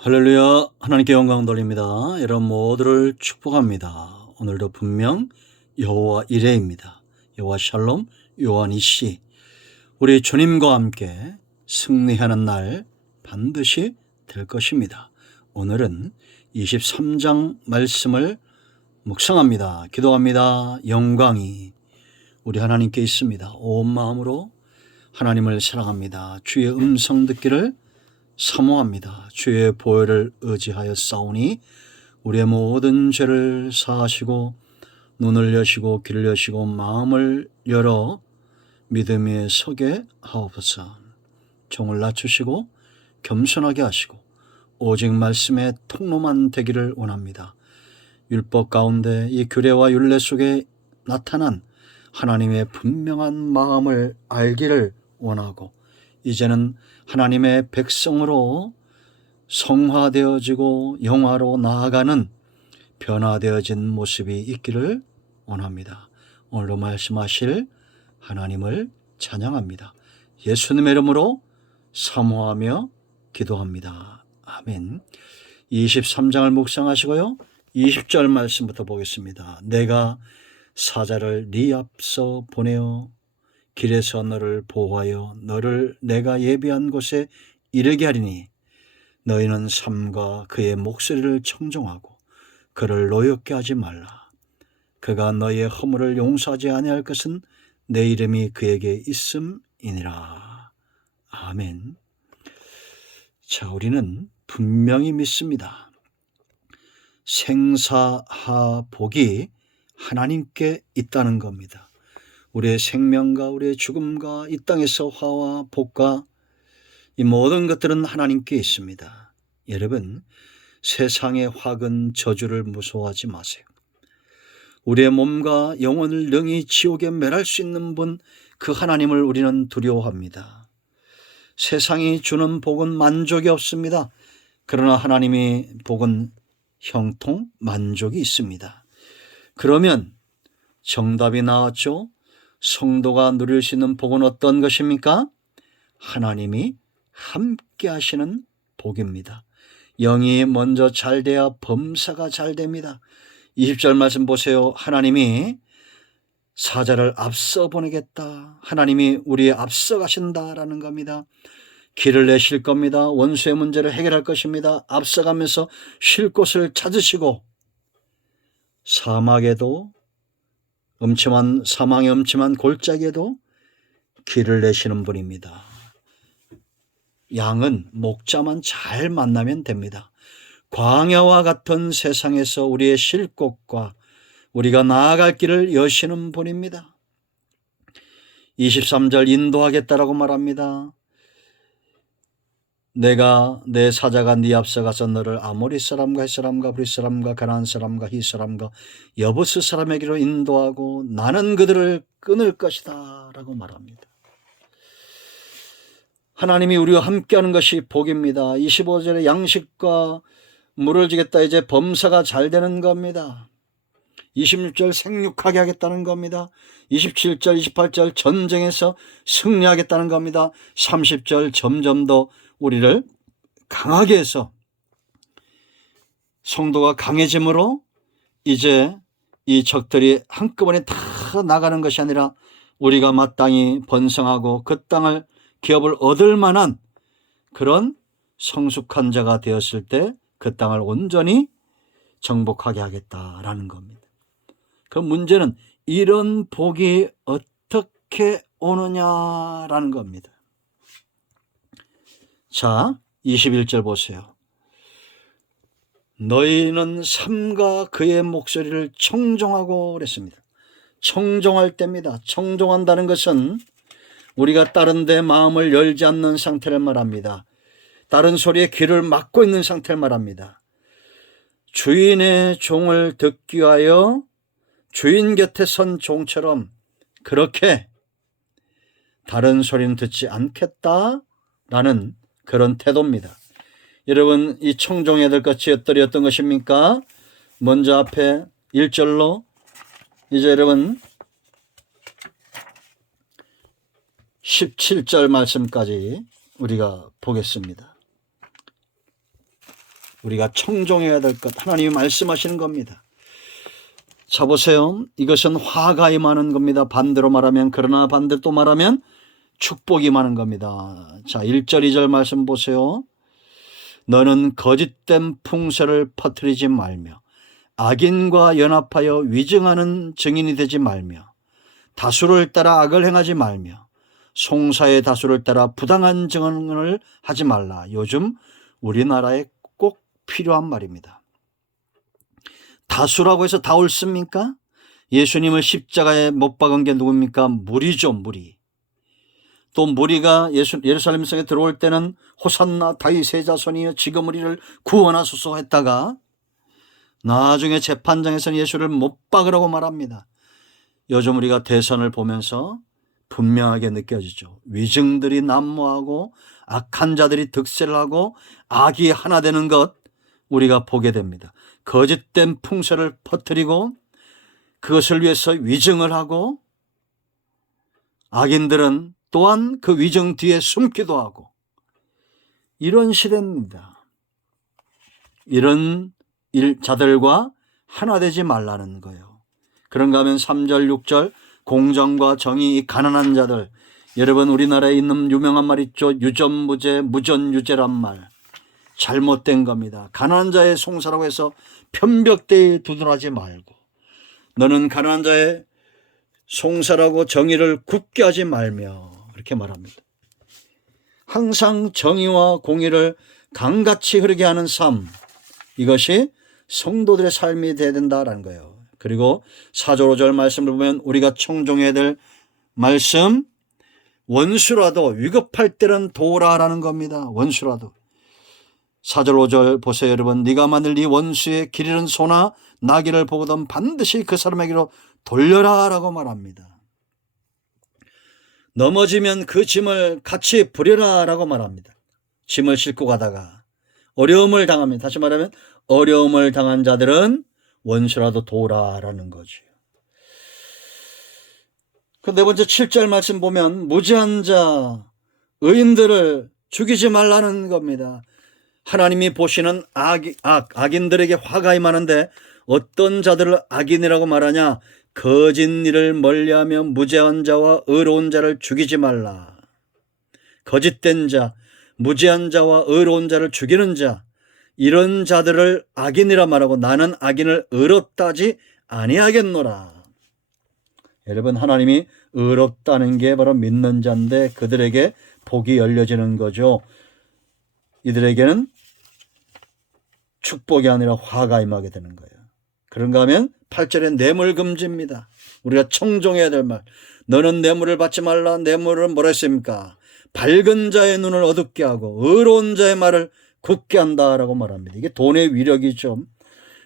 할렐루야. 하나님께 영광 돌립니다. 여러분 모두를 축복합니다. 오늘도 분명 여호와 이레입니다. 여호와 샬롬, 여호와 니시. 우리 주님과 함께 승리하는 날 반드시 될 것입니다. 오늘은 23장 말씀을 묵상합니다. 기도합니다. 영광이 우리 하나님께 있습니다. 온 마음으로 하나님을 사랑합니다. 주의 음성 듣기를 사모합니다. 주의 보혈을 의지하여 싸우니 우리의 모든 죄를 사하시고 눈을 여시고 귀를 여시고 마음을 열어 믿음에 서게 하옵소서. 종을 낮추시고 겸손하게 하시고 오직 말씀의 통로만 되기를 원합니다. 율법 가운데 이 규례와 율례 속에 나타난 하나님의 분명한 마음을 알기를 원하고 이제는 하나님의 백성으로 성화되어지고 영화로 나아가는 변화되어진 모습이 있기를 원합니다. 오늘도 말씀하실 하나님을 찬양합니다. 예수님의 이름으로 사모하며 기도합니다. 아멘. 23장을 묵상하시고요. 20절 말씀부터 보겠습니다. 내가 사자를 네 앞서 보내어 길에서 너를 보호하여 너를 내가 예비한 곳에 이르게 하리니 너희는 삼가 그의 목소리를 청종하고 그를 노엽게 하지 말라. 그가 너희의 허물을 용서하지 아니할 것은 내 이름이 그에게 있음이니라. 아멘. 자, 우리는 분명히 믿습니다. 생사하복이 하나님께 있다는 겁니다. 우리의 생명과 우리의 죽음과 이 땅에서 화와 복과 이 모든 것들은 하나님께 있습니다. 여러분, 세상의 화근 저주를 무서워하지 마세요. 우리의 몸과 영혼을 능히 지옥에 멸할 수 있는 분, 그 하나님을 우리는 두려워합니다. 세상이 주는 복은 만족이 없습니다. 그러나 하나님의 복은 형통, 만족이 있습니다. 그러면 정답이 나왔죠? 성도가 누릴 수 있는 복은 어떤 것입니까? 하나님이 함께 하시는 복입니다. 영이 먼저 잘 돼야 범사가 잘 됩니다. 20절 말씀 보세요. 하나님이 사자를 앞서 보내겠다. 하나님이 우리의 앞서 가신다라는 겁니다. 길을 내실 겁니다. 원수의 문제를 해결할 것입니다. 앞서가면서 쉴 곳을 찾으시고 사막에도 사망의 음침한 골짜기에도 길을 내시는 분입니다. 양은 목자만 잘 만나면 됩니다. 광야와 같은 세상에서 우리의 쉴 곳과 우리가 나아갈 길을 여시는 분입니다. 23절 인도하겠다라고 말합니다. 내가 내 사자가 네 앞서 가서 너를 아모리 사람과 헷 사람과 브릿 사람과 가나안 사람과 히 사람과 여부스 사람에게로 인도하고 나는 그들을 끊을 것이다 라고 말합니다. 하나님이 우리와 함께하는 것이 복입니다. 25절에 양식과 물을 주겠다. 이제 범사가 잘 되는 겁니다. 26절 생육하게 하겠다는 겁니다. 27절 28절 전쟁에서 승리하겠다는 겁니다. 30절 점점 더 우리를 강하게 해서 성도가 강해짐으로 이제 이 적들이 한꺼번에 다 나가는 것이 아니라 우리가 마땅히 번성하고 그 땅을 기업을 얻을 만한 그런 성숙한 자가 되었을 때 그 땅을 온전히 정복하게 하겠다라는 겁니다. 그 문제는 이런 복이 어떻게 오느냐라는 겁니다. 자, 21절 보세요. 너희는 삼가 그의 목소리를 청종하고 그랬습니다. 청종할 때입니다. 청종한다는 것은 우리가 다른 데 마음을 열지 않는 상태를 말합니다. 다른 소리에 귀를 막고 있는 상태를 말합니다. 주인의 종을 듣기 위하여 주인 곁에 선 종처럼 그렇게 다른 소리는 듣지 않겠다라는 그런 태도입니다. 여러분, 이 청종해야 될 것이 어떤 것입니까? 먼저 앞에 1절로 이제 여러분 17절 말씀까지 우리가 보겠습니다. 우리가 청종해야 될 것, 하나님이 말씀하시는 겁니다. 자, 보세요. 이것은 화가 임하는 겁니다. 반대로 말하면, 그러나 반대로 또 말하면 축복이 임하는 겁니다. 자, 1절 2절 말씀 보세요. 너는 거짓된 풍설을 퍼뜨리지 말며 악인과 연합하여 위증하는 증인이 되지 말며 다수를 따라 악을 행하지 말며 송사의 다수를 따라 부당한 증언을 하지 말라. 요즘 우리나라에 꼭 필요한 말입니다. 다수라고 해서 다 옳습니까? 예수님을 십자가에 못 박은 게 누굽니까? 무리죠, 무리. 또 무리가 예루살렘 성에 들어올 때는 호산나 다윗의 자손이여 지금 우리를 구원하소서 했다가 나중에 재판장에서는 예수를 못 박으라고 말합니다. 요즘 우리가 대선을 보면서 분명하게 느껴지죠. 위증들이 난무하고 악한 자들이 득세를 하고 악이 하나 되는 것 우리가 보게 됩니다. 거짓된 풍설을 퍼뜨리고 그것을 위해서 위증을 하고 악인들은 또한 그 위증 뒤에 숨기도 하고 이런 시대입니다. 이런 자들과 하나 되지 말라는 거예요. 그런가 하면 3절 6절 공정과 정의, 이 가난한 자들, 여러분 우리나라에 있는 유명한 말 있죠. 유전무죄, 무전유죄란 말. 잘못된 겁니다. 가난한 자의 송사라고 해서 편벽대에 두둔하지 말고 너는 가난한 자의 송사라고 정의를 굳게 하지 말며 그렇게 말합니다. 항상 정의와 공의를 강같이 흐르게 하는 삶, 이것이 성도들의 삶이 되어야 된다라는 거예요. 그리고 4절 5절 말씀을 보면 우리가 청종해야 될 말씀, 원수라도 위급할 때는 도우라라는 겁니다. 원수라도. 4절 5절 보세요 여러분. 네가 만일 네 원수의 길 잃은 소나 나귀를 보거든 반드시 그 사람에게로 돌려라 라고 말합니다. 넘어지면 그 짐을 같이 부려라 라고 말합니다. 짐을 싣고 가다가 어려움을 당합니다. 다시 말하면 어려움을 당한 자들은 원수라도 도우라라는 거죠. 그 네 번째 7절 말씀 보면 무지한 자, 의인들을 죽이지 말라는 겁니다. 하나님이 보시는 악인들에게 화가 임하는데 어떤 자들을 악인이라고 말하냐? 거짓 일을 멀리하며 무죄한 자와 의로운 자를 죽이지 말라. 거짓된 자, 무죄한 자와 의로운 자를 죽이는 자, 이런 자들을 악인이라 말하고 나는 악인을 의롭다 하지 아니하겠노라. 여러분 하나님이 의롭다는 게 바로 믿는 자인데 그들에게 복이 열려지는 거죠. 이들에게는 축복이 아니라 화가 임하게 되는 거예요. 그런가 하면 8절에 뇌물 금지입니다. 우리가 청종해야 될 말. 너는 뇌물을 받지 말라. 뇌물은 뭐라 했습니까? 밝은 자의 눈을 어둡게 하고 의로운 자의 말을 굳게 한다라고 말합니다. 이게 돈의 위력이죠.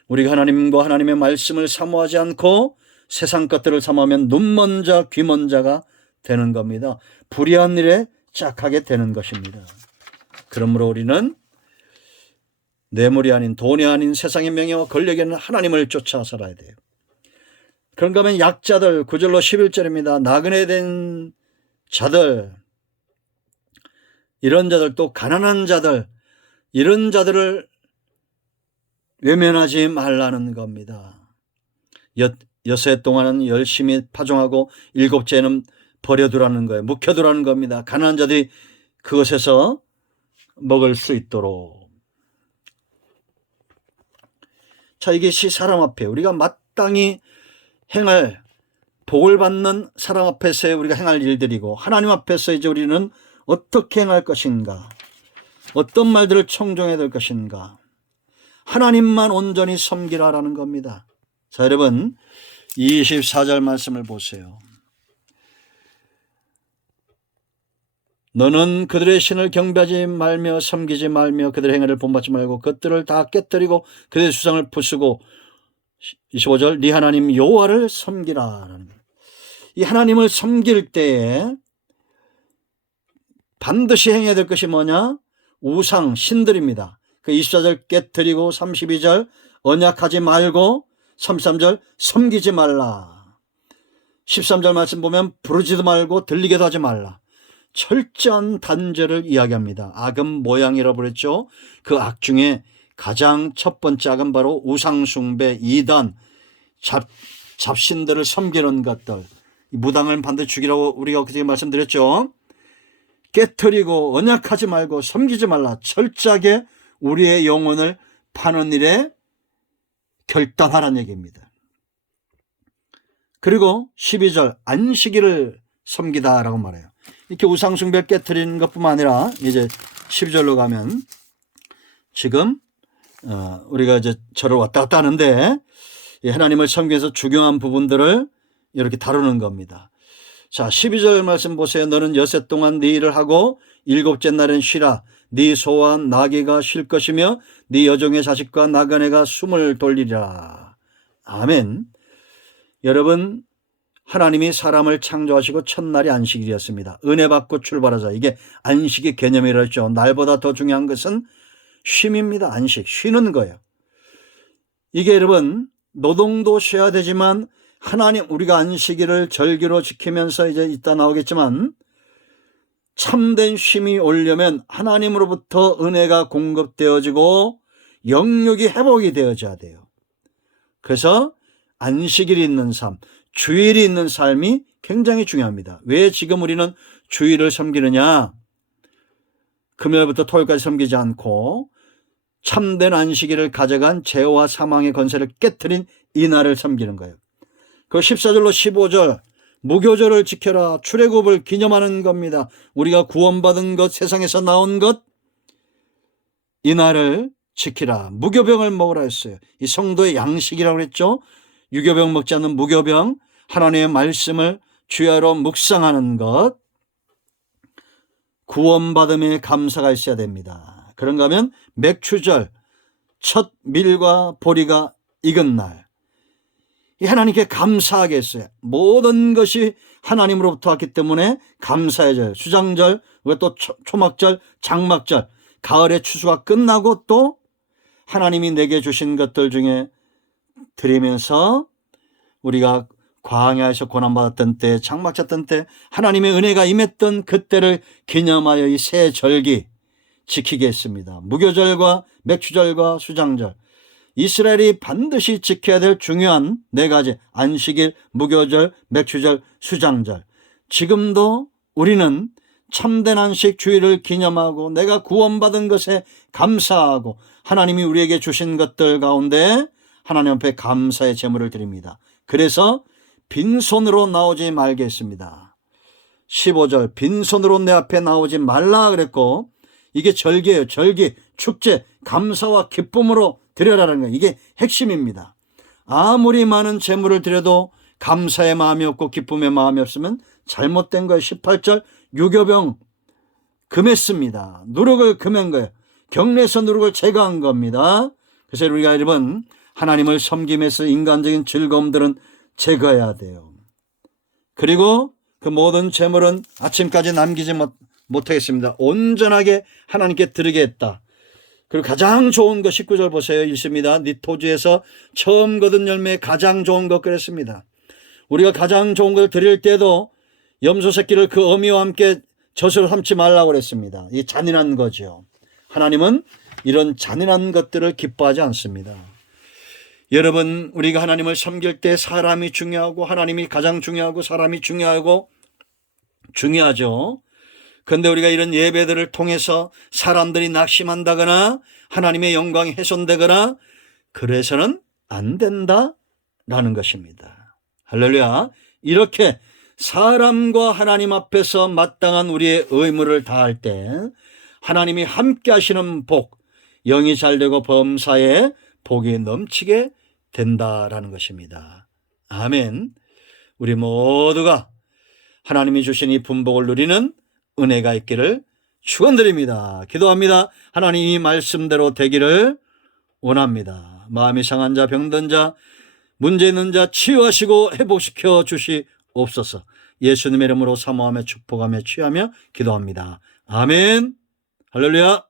우리가 하나님과 하나님의 말씀을 사모하지 않고 세상 것들을 사모하면 눈먼 자, 귀먼 자가 되는 겁니다. 불의한 일에 짝하게 되는 것입니다. 그러므로 우리는 뇌물이 아닌 돈이 아닌 세상의 명예와 권력에는 하나님을 쫓아 살아야 돼요. 그런가 하면 약자들 9절로 11절입니다. 나그네 된 자들, 이런 자들 또 가난한 자들, 이런 자들을 외면하지 말라는 겁니다. 여세 동안은 열심히 파종하고 7째는 버려두라는 거예요. 묵혀두라는 겁니다. 가난한 자들이 그것에서 먹을 수 있도록. 자, 이것이 사람 앞에 우리가 마땅히 행할 복을 받는 사람 앞에서 우리가 행할 일들이고 하나님 앞에서 이제 우리는 어떻게 행할 것인가, 어떤 말들을 청종해야 될 것인가, 하나님만 온전히 섬기라라는 겁니다. 자, 여러분 24절 말씀을 보세요. 너는 그들의 신을 경배하지 말며 섬기지 말며 그들의 행위를 본받지 말고 그것들을 다 깨뜨리고 그들의 수상을 부수고 25절 네 하나님 여호와를 섬기라라는 거예요. 이 하나님을 섬길 때에 반드시 행해야 될 것이 뭐냐? 우상, 신들입니다. 그 24절 깨뜨리고 32절 언약하지 말고 33절 섬기지 말라. 13절 말씀 보면 부르지도 말고 들리게도 하지 말라. 철저한 단죄를 이야기합니다. 악은 모양이라고 그랬죠. 그 악 중에 가장 첫 번째 악은 바로 우상숭배, 이단, 잡신들을 섬기는 것들. 무당을 반드시 죽이라고 우리가 그때 말씀드렸죠. 깨트리고 언약하지 말고 섬기지 말라. 철저하게 우리의 영혼을 파는 일에 결단하라는 얘기입니다. 그리고 12절 안식일을 섬기다라고 말해요. 이렇게 우상숭배를 깨트리는 것뿐만 아니라 이제 12절로 가면 지금 우리가 이제 절을 왔다 갔다 하는데 하나님을 섬기면서 중요한 부분들을 이렇게 다루는 겁니다. 자, 12절 말씀 보세요. 너는 여섯 동안 네 일을 하고 일곱째 날은 쉬라. 네 소와 나귀가 쉴 것이며 네 여종의 자식과 나그네가 숨을 돌리리라. 아멘. 여러분, 하나님이 사람을 창조하시고 첫날이 안식일이었습니다. 은혜 받고 출발하자. 이게 안식의 개념이라 했죠. 날보다 더 중요한 것은 쉼입니다. 안식, 쉬는 거예요. 이게 여러분 노동도 쉬어야 되지만 하나님 우리가 안식일을 절기로 지키면서 이제 이따 나오겠지만 참된 쉼이 오려면 하나님으로부터 은혜가 공급되어지고 영육이 회복이 되어져야 돼요. 그래서 안식일이 있는 삶, 주일이 있는 삶이 굉장히 중요합니다. 왜 지금 우리는 주일을 섬기느냐? 금요일부터 토요일까지 섬기지 않고 참된 안식일을 가져간 죄와 사망의 권세를 깨트린 이날을 섬기는 거예요. 그 14절로 15절 무교절을 지켜라. 출애굽을 기념하는 겁니다. 우리가 구원받은 것, 세상에서 나온 것, 이날을 지키라. 무교병을 먹으라 했어요. 이 성도의 양식이라고 그랬죠. 유교병 먹지 않는 무교병, 하나님의 말씀을 주야로 묵상하는 것, 구원받음에 감사가 있어야 됩니다. 그런가 하면 맥추절, 첫 밀과 보리가 익은 날, 이 하나님께 감사하게 했어요. 모든 것이 하나님으로부터 왔기 때문에 감사해져요. 수장절, 또 초막절, 장막절, 가을의 추수가 끝나고 또 하나님이 내게 주신 것들 중에 드리면서 우리가 광야에서 고난받았던 때, 장막쳤던 때 하나님의 은혜가 임했던 그때를 기념하여 이 새 절기 지키겠습니다. 무교절과 맥추절과 수장절, 이스라엘이 반드시 지켜야 될 중요한 네 가지, 안식일, 무교절, 맥추절, 수장절. 지금도 우리는 참된 안식 주일을 기념하고 내가 구원받은 것에 감사하고 하나님이 우리에게 주신 것들 가운데 하나님 앞에 감사의 제물을 드립니다. 그래서 빈손으로 나오지 말겠습니다. 15절 빈손으로 내 앞에 나오지 말라 그랬고, 이게 절기예요. 절기, 축제, 감사와 기쁨으로 드려라는 거예요. 이게 핵심입니다. 아무리 많은 제물을 드려도 감사의 마음이 없고 기쁨의 마음이 없으면 잘못된 거예요. 18절 유교병 금했습니다. 누룩을 금한 거예요. 경내에서 누룩을 제거한 겁니다. 그래서 우리가 여러분 하나님을 섬김에서 인간적인 즐거움들은 제거해야 돼요. 그리고 그 모든 제물은 아침까지 남기지 못하겠습니다. 온전하게 하나님께 드리겠다. 그리고 가장 좋은 거 19절 보세요. 읽습니다. 네 토지에서 처음 거둔 열매 가장 좋은 것 그랬습니다. 우리가 가장 좋은 걸 드릴 때도 염소 새끼를 그 어미와 함께 젖으로 삼지 말라고 그랬습니다. 이 잔인한 거죠. 하나님은 이런 잔인한 것들을 기뻐하지 않습니다. 여러분, 우리가 하나님을 섬길 때 사람이 중요하고 하나님이 가장 중요하고 사람이 중요하죠. 그런데 우리가 이런 예배들을 통해서 사람들이 낙심한다거나 하나님의 영광이 훼손되거나 그래서는 안 된다라는 것입니다. 할렐루야. 이렇게 사람과 하나님 앞에서 마땅한 우리의 의무를 다할 때 하나님이 함께 하시는 복, 영이 잘되고 범사에 복이 넘치게 된다라는 것입니다. 아멘. 우리 모두가 하나님이 주신 이 분복을 누리는 은혜가 있기를 축원드립니다. 기도합니다. 하나님 이 말씀대로 되기를 원합니다. 마음이 상한 자, 병든 자, 문제 있는 자 치유하시고 회복시켜 주시옵소서. 예수님의 이름으로 사모하며 축복하며 취하며 기도합니다. 아멘. 할렐루야.